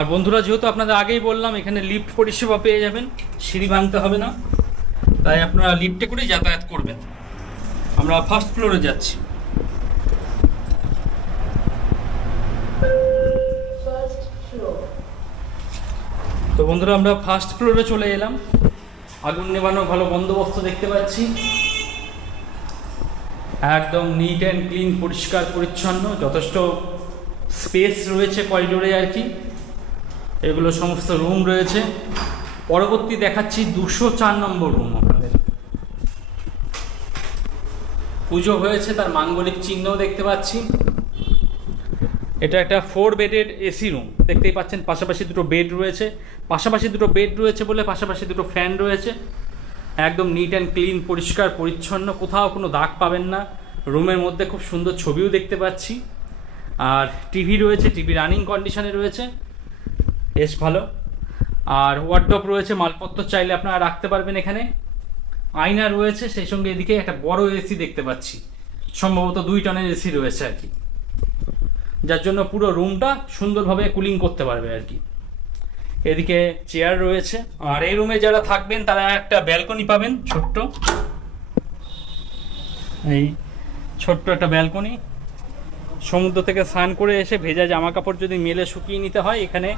আর বন্ধুরা যেহেতু আপনাদের আগেই বললাম এখানে লিফট পরিষেবা পেয়ে যাবেন সিঁড়ি ভাঙতে হবে না। তাই আপনারা লিফটে করেই যাতায়াত করবেন। আমরা ফার্স্ট ফ্লোরে যাচ্ছি। তো বন্ধুরা আমরা ফার্স্ট ফ্লোরে চলে এলাম। আগুন নেবানোর ভালো বন্দোবস্ত দেখতে পাচ্ছি। একদম নিট অ্যান্ড ক্লিন পরিষ্কার পরিচ্ছন্ন যথেষ্ট স্পেস রয়েছে করিডোরে আর কি। এগুলো সমস্ত রুম রয়েছে। পরবর্তী দেখাচ্ছি দুশো চার নম্বর রুম আপনাদের। পুজো হয়েছে, তার মাঙ্গলিক চিহ্নও দেখতে পাচ্ছি। এটা একটা ফোর বেডের এসি রুম দেখতেই পাচ্ছেন, পাশাপাশি দুটো বেড রয়েছে। পাশাপাশি দুটো বেড রয়েছে বলে, পাশাপাশি দুটো ফ্যান রয়েছে। একদম নিট অ্যান্ড ক্লিন পরিষ্কার, পরিচ্ছন্ন, কোথাও কোনো দাগ পাবেন না। রুমের মধ্যে খুব সুন্দর ছবিও দেখতে পাচ্ছি। আর টিভি রয়েছে টিভি রানিং কন্ডিশনে রয়েছে। বেশ ভালো। আর ওয়ার্ডটপ রয়েছে, মালপত্র চাইলে আপনারা রাখতে পারবেন এখানে। আয়না রয়েছে, সেই সঙ্গে এদিকে একটা বড় এসি দেখতে পাচ্ছি। সম্ভবত দুই টনের এসি রয়েছে আর কি। যার জন্য পুরো রুমটা সুন্দরভাবে কুলিং করতে পারবে আর কি। এদিকে চেয়ার রয়েছে, আর এই রুমে যারা থাকবেন, তারা একটা ব্যালকনি পাবেন, ছোট্ট। এই ছোট্ট একটা ব্যালকনি সমুদ্র থেকে স্নান করে এসে ভেজা জামা কাপড় যদি মেলে শুকিয়ে নিতে হয়, এখানে